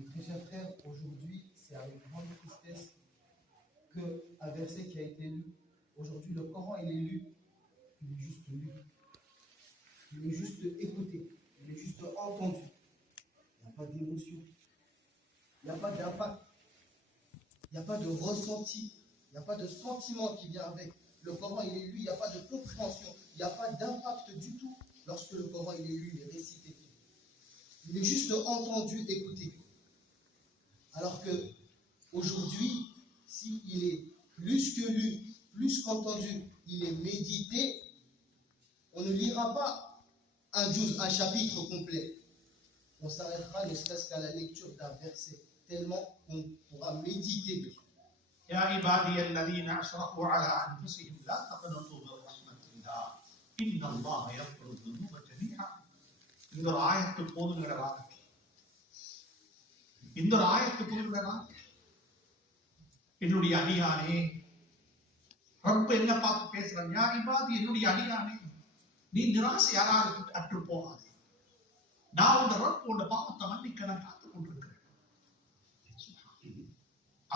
Mes très chers frères, aujourd'hui, c'est avec grande tristesse qu'un verset qui a été lu. Aujourd'hui, le Coran, il est lu. Il est juste lu. Il est juste écouté. Il est juste entendu. Il n'y a pas d'émotion. Il n'y a pas d'impact. Il n'y a pas de ressenti. Il n'y a pas de sentiment qui vient avec. Le Coran, il est lu. Il n'y a pas de compréhension. Il n'y a pas d'impact du tout lorsque le Coran, il est lu, il est récité. Il est juste entendu, écouté. Alors que aujourd'hui, s'il est plus que lu, plus qu'entendu, il est médité, on ne lira pas un chapitre complet. On s'arrêtera ne serait-ce qu'à la lecture d'un verset, tellement qu'on pourra méditer dessus. يا عبادي الذين أشركوا على أنفسهم لا تقنطوا من رحمة الله إن الله يغفر الذنوب جميعا. இந்த ஒரு ஆயத்து போதுங்கிறதாக என்னுடைய அடியானே, ரப்ப என்ன பார்த்து பேசுறான்? யா இபாதி, என்னுடைய அடியானே, நீ நிராசை யாராவது அற்று போகாது. நான் உன் ரப் உன் பாவத்தை மன்னிக்க நான் காத்துக் கொண்டிருக்கிறேன்.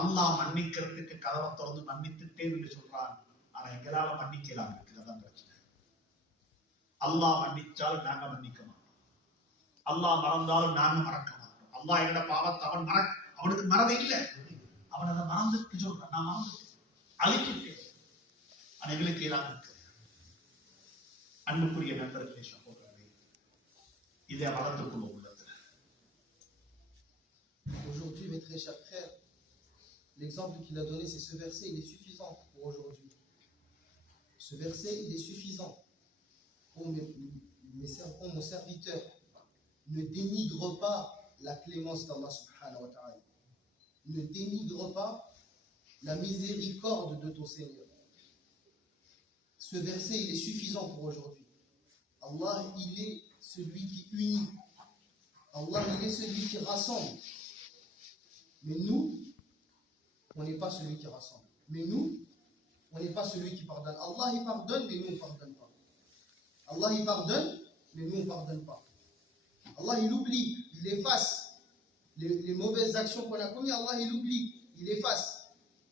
அல்லாஹ் மன்னிக்கிறதுக்கு கதவை திறந்து மன்னித்துட்டே என்று சொல்றான். ஆனா எங்களால மன்னிக்கலாம் இருக்குது. அதான் பிரச்சனை. அல்லாஹ் மன்னிச்சால் நாங்க மன்னிக்க மாட்டோம். அல்லாஹ் மறந்தாலும் நாங்க மறக்க மாட்டோம். அல்லாஹ் எங்கட பாவத்தை அவனுக்கு மறதி இல்லை. அவன் அதை மறந்துட்டு சொல்றான். நான் மறந்துட்டேன், அழிக்கிட்டேன். எங்களுக்கு எல்லாம் இருக்கு. அன்புக்குரிய நண்பர்களே, சகோதரர்களே, இதை வளர்த்துக்குள்ள உள்ளது. Aujourd'hui, mes très chers frères, l'exemple qu'il a donné, c'est ce verset, il est suffisant pour aujourd'hui. Ce verset, il est suffisant. Mon serviteur, ne dénigre pas la clémence d'Allah subhanahu wa ta'ala. Ne dénigre pas la miséricorde de ton Seigneur. Ce verset, il est suffisant pour aujourd'hui. Allah, il est celui qui unit. Allah, il est celui qui rassemble. Mais nous, on n'est pas celui qui rassemble. Mais nous, on n'est pas celui qui pardonne. Allah, il pardonne, mais nous, on ne pardonne pas. Allah, il pardonne, mais nous, on ne pardonne pas. Allah, il oublie, il efface les mauvaises actions qu'on a commises. Allah, il oublie, il efface.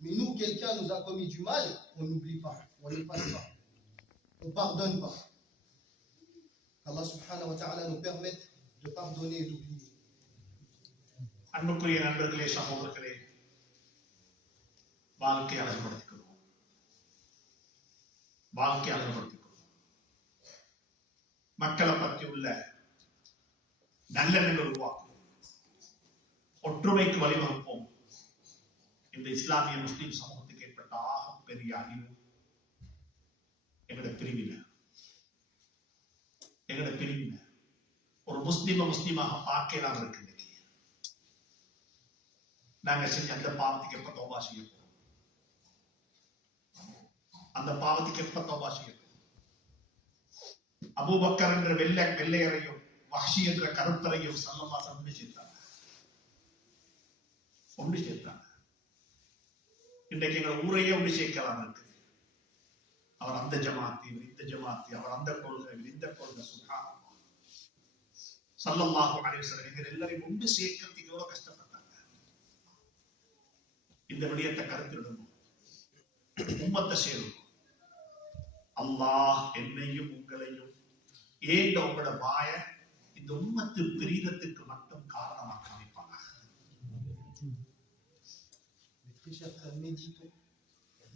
Mais nous, quelqu'un nous a commis du mal, on n'oublie pas, on n'efface pas. On ne pardonne pas. Allah subhanahu wa ta'ala nous permette de pardonner et d'oublier. அன்புக்குரிய நண்பர்களே, சகோதரர்களே, வாழ்க்கை அழகுபடுத்திக்கொள்வோம். மக்களை பற்றி உள்ள நல்லெண்ணங்கள் உருவாக்குவோம். ஒற்றுமைக்கு வழிவகுப்போம். இந்த இஸ்லாமிய முஸ்லிம் சமூகத்துக்கு ஏற்பட்ட பெரிய அழிவு எங்களோட பிரிவினை. ஒரு முஸ்லிமாக பார்க்கலாம் இருக்கு. நாங்க செஞ்ச அந்த பாவத்துக்கு எப்ப தௌபா செய்ய போறோம்? அபூபக்கர் என்ற வெள்ளையரையும் வஹ்ஷி என்ற கருப்பரையும் ஸல்லல்லாஹு ஒன்று சேர்த்தாங்க. இன்றைக்கு எங்கள் ஊரையே ஒன்று சேர்க்கலாம் இருக்கு. அவர் அந்த ஜமாத்தி, இந்த ஜமாத்தி, அவர் அந்த கொள்கை, இந்த கொள்கை. சுப்ஹானல்லாஹ். ஸல்லல்லாஹு அலைஹி வஸல்லம் எங்கள் எல்லாரையும் ஒன்று சேர்க்கிறதுக்கு எவ்வளவு கஷ்டப்பட்டாங்க. இந்த விடயத்தை கருத்திடணும். உம்மத்தை சேரும். அல்லாஹ் என்னையும் உங்களையும் ஏண்ட உங்களோட வாய இந்த உம்மத்து பிரிதத்துக்கு மட்டும் காரணமாக அமைப்பாங்க. Mes chers frères, méditons,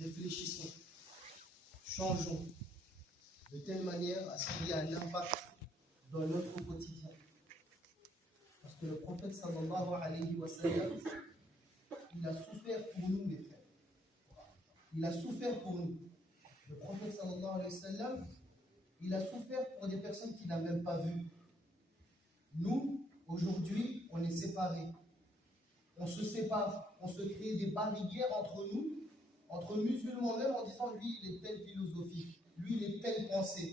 réfléchissons, changeons de telle manière à ce qu'il y ait un impact dans notre quotidien. Parce que le prophète sallallahu alayhi wa sallam, il a souffert pour nous, mes frères. Il a souffert pour nous. Le prophète sallallahu alayhi wa sallam, il a souffert pour des personnes qu'il n'a même pas vues. Nous, aujourd'hui, on est séparés. On se sépare, on se crée des barrières entre nous, entre musulmans même, en disant lui, il est telle philosophie, lui, il est telle pensée.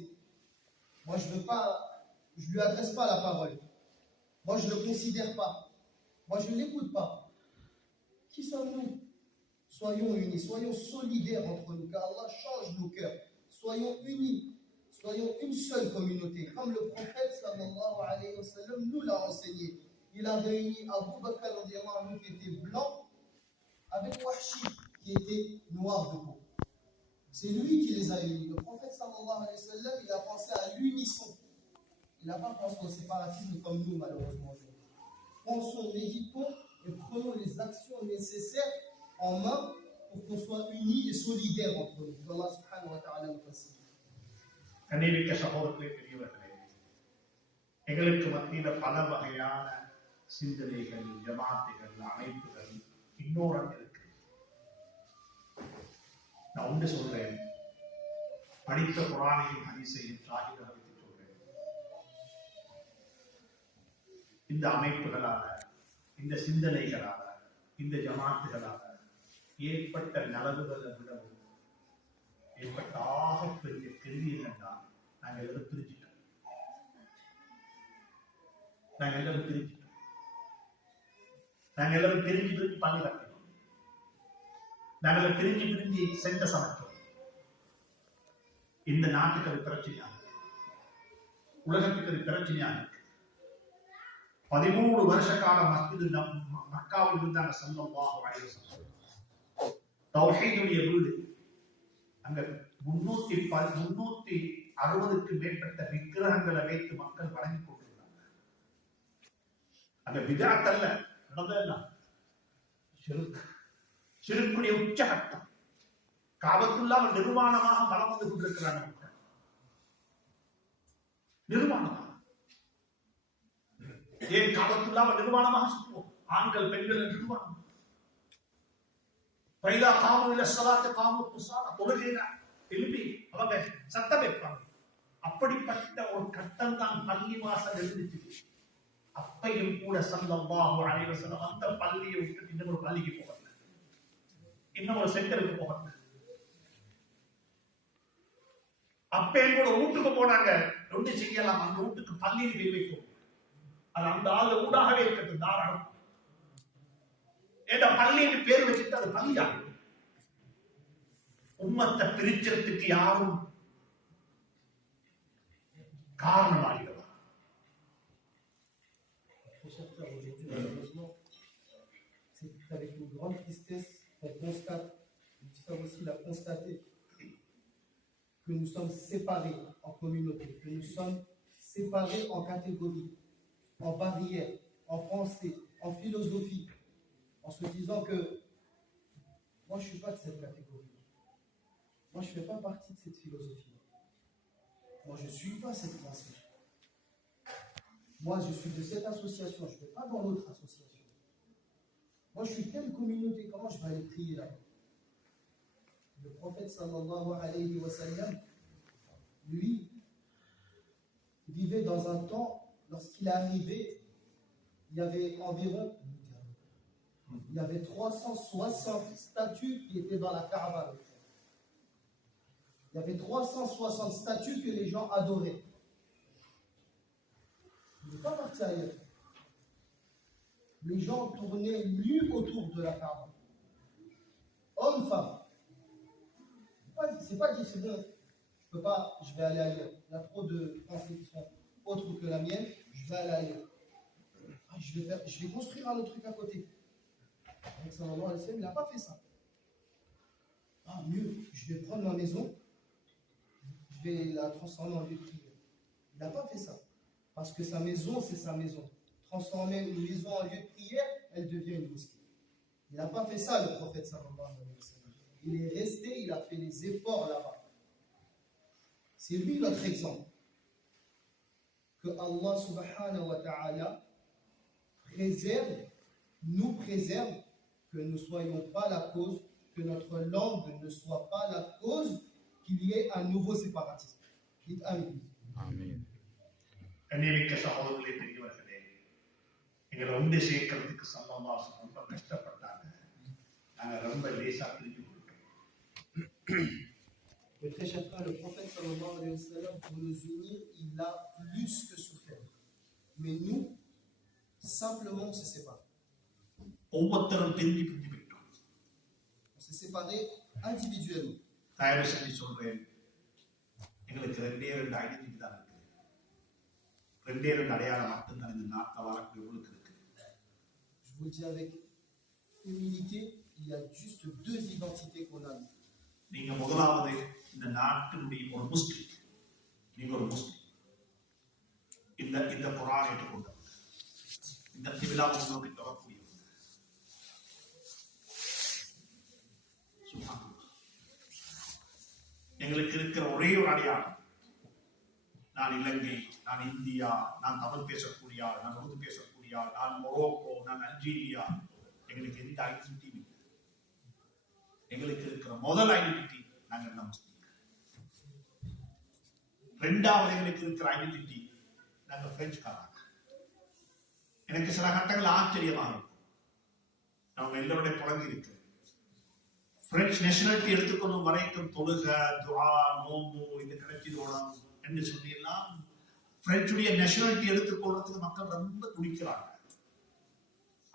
Moi, je lui adresse pas la parole. Moi, je ne le considère pas. Moi, je ne l'écoute pas. Qui sommes-nous? Soyons unis, soyons solidaires entre nous, car Allah change nos cœurs. Soyons unis, soyons une seule communauté, comme le prophète sallallahu alayhi wa sallam nous l'a enseigné. il a réuni Abu Bakr qui était blanc avec Wahshi qui était noir de peau. C'est lui qui les a unis. Le prophète sallallahu alayhi wa sallam, il a pensé à l'unisson. Il n'a pas pensé au séparatisme comme nous, malheureusement. Pensons, méditons et prenons les actions nécessaires en main pour qu'on soit unis et solidaires entre nous. Que Allah subhanahu wa ta'ala nous facilite. கண்ணியமிக்க சகோதரர்களே, பெரியவர்களே, எங்களுக்கு மத்தியில பல வகையான சிந்தனைகள், ஜமாத்துகள், அமைப்புகள் இன்னொரு இருக்கு. நான் ஒன்று சொல்றேன், படித்த குர்ஆனையும் ஹதீஸையும் ஷாஹிதாக வைத்து சொல்றேன். இந்த அமைப்புகளால, இந்த சிந்தனைகளால, இந்த ஜமாத்துகளால ஏற்பட்ட நலவுகளை விடவும் ஏற்பட்ட ஆகப்பெரிய கேள்வி என்னன்னா, நாங்கள் எல்லாரும் பிரிஞ்சிட்டோம். நாங்கள் எல்லாரும் பிரிஞ்சு பள்ளி கட்டினோம். நாங்கள் பிரிஞ்சு சென்ற சமைச்சோம். இந்த நாட்டுக்கு அது பிரச்சனையாக இருக்கு, உலகத்துக்கு அது பிரச்சனையாக இருக்கு. 13 வருஷ காலம் மக்காவில் இருந்தாங்க ஸல்லல்லாஹு அலைஹி வஸல்லம். தௌஹீதுடைய வீடு. அங்க 360க்கு மேற்பட்ட விக்கிரகங்களை வைத்து மக்கள் வணங்கி கொண்டிருந்தாங்க. அந்த பிதஅத் அல்ல, நடந்ததெல்லாம் ஷிர்க்குடைய உச்சகட்டம். காபத்துல்லாஹ் நிர்வாணமாக வலம் வந்து கொண்டிருக்கிறாங்க மக்கள். நிர்வாணமாக. ஏன் காபத்துல்லாஹ் நிர்வாணமாக சுற்றுவோம்? ஆண்கள் பெண்கள் நிர்வாணம். பைதா காமு இல ஸலாத் காமு குஸாலா, தொழுகையில எழுப்பி அவங்க சத்தம் வைப்பாங்க. அப்படிப்பட்ட ஒரு கட்டம் தான் பள்ளி வாசல் இருந்துச்சு. அப்பையும் கூட ஸல்லல்லாஹு அலைஹி வஸல்லம் அந்த பள்ளியை விட்டு இன்னொரு பள்ளிக்கு போகல, இன்னொரு சென்டருக்கு போகல. அப்பையும் கூட வீட்டுக்கு போனாங்க. ஒன்று செய்யலாம், அந்த வீட்டுக்கு பள்ளியில் போய் வைக்கும். அது அந்த ஆள் ஊடாகவே இருக்கிறது தாராளம். ஏன்னா பள்ளின்னு பேர் வச்சுட்டு அது பள்ளியாகும். உம்மத்தை பிரிச்சதுக்கு யாரும் காரணமாகிறதா? C'est avec une grande tristesse qu'on constate, l'histoire aussi l'a constaté, que nous sommes séparés en communauté, que nous sommes séparés en catégories, en barrières, en pensée, en philosophie, en se disant que moi je ne suis pas de cette catégorie, moi je ne fais pas partie de cette philosophie, moi je ne suis pas cette pensée, moi je suis de cette association, je ne vais pas dans l'autre association, moi je suis de telle communauté, comment je vais aller prier là? Le prophète sallallahu alayhi wa sallam, lui, vivait dans un temps, lorsqu'il est arrivé, il y avait environ 360 statues qui étaient dans la caravane. Il y avait 360 statues que les gens adoraient. Il n'est pas parti ailleurs. Les gens tournaient nus autour de la caravane. Hommes, femmes. C'est pas dit, c'est bon, je peux pas, je vais aller ailleurs. Il y a trop de pensées qui sont autres que la mienne, je vais aller ailleurs. Je vais construire un autre truc à côté. Il n'a pas fait ça. Ah, mieux, je vais prendre ma maison, je vais la transformer en lieu de prière. Il n'a pas fait ça. Parce que sa maison, c'est sa maison. Transformer une maison en lieu de prière, elle devient une mosquée. Il n'a pas fait ça, le prophète sallallahu alayhi wa sallam. Il est resté, il a fait les efforts là-bas. C'est lui notre exemple. Que Allah subhanahu wa ta'ala nous préserve, que nous ne soyons pas la cause, que notre langue ne soit pas la cause qu'il y ait un nouveau séparatisme. Dites Amen. Amen. கண்ணியமிக்க சகோதரர்களே, பெரியவர்களே, எங்களை ஒன்று சேர்க்கிறதுக்கு ஸல்லல்லாஹு அலைஹி வஸல்லம் ரொம்ப கஷ்டப்பட்டாங்க. நாங்கள் ரொம்ப லேசா பிரிஞ்சு கொடுத்தோம். Mais très cher frère, le prophète sallallahu alayhi wa sallam, pour nous unir, il a plus que souffert. Mais nous, simplement, on se sépare. ஒவ்வொருத்தரும் பிரிஞ்சு பிரிஞ்சு விட்டோம். On s'est séparés individuellement. தயவு செஞ்சு சொல்றேன், எங்களுக்கு 2 ஐடென்டிட்டி தான் இருக்குது. 2 அடையாளம் மட்டும்தான் இந்த நாட்டில் வளர்க்கக்கூடியவங்களுக்கு இருக்கு. vous le dis avec humilité, il y a juste deux identités qu'on a. நீங்க முதலாவது இந்த நாட்டினுடைய ஒரு முஸ்லிம், நீங்க ஒரு முஸ்லிம். இந்த குர்ஆனை ஏற்றுக்கொண்டவர், இந்த திருவிழாவை நோக்கி தொடரக்கூடியவர். எங்களுக்கு இருக்கிற ஒரே ஒரு அடையாளம், நான் இலங்கை, நான் இந்தியா, நான் தமிழ் பேசக்கூடிய ஆள், நான் உருது பேசக்கூடிய ஆள், நான் மொரோக்கோ, நான் அல்ஜீரியா. எங்களுக்கு எந்த ஐடென்டிட்டி இல்லை. எங்களுக்கு இருக்கிற முதல் ஐடென்டிட்டி நாங்கள் என்ன முஸ்லீம். ரெண்டாவது எங்களுக்கு இருக்கிற ஐடென்டிட்டி நாங்கள் பிரெஞ்சுக்காரங்க. எனக்கு சில கட்டங்கள் ஆச்சரியமாக இருக்கும். நம்ம எல்லோருடைய புலங்கி இருக்கு. பிரெஞ்சு நேஷனாலிட்டி எடுத்துக்கொள்ளும் வரைக்கும் தொழுக, துஆ, நோம்பு இது கிடைச்சிடணும் என்று சொன்னீங்கன்னா, பிரெஞ்சுடைய நேஷனாலிட்டி எடுத்துக்கொள்றதுக்கு மக்கள் ரொம்ப துடிக்கிறாங்க.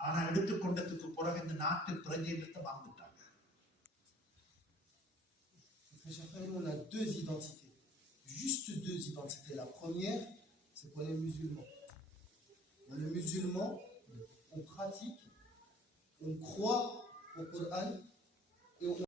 ஆனா எடுத்துக்கொண்டதுக்கு பிறகு இந்த நாட்டு பிரஜைகளை மறந்துட்டாங்க. On a deux identités, juste deux identités. La première, c'est qu'on est musulman. Le musulman, on pratique, on croit au Coran et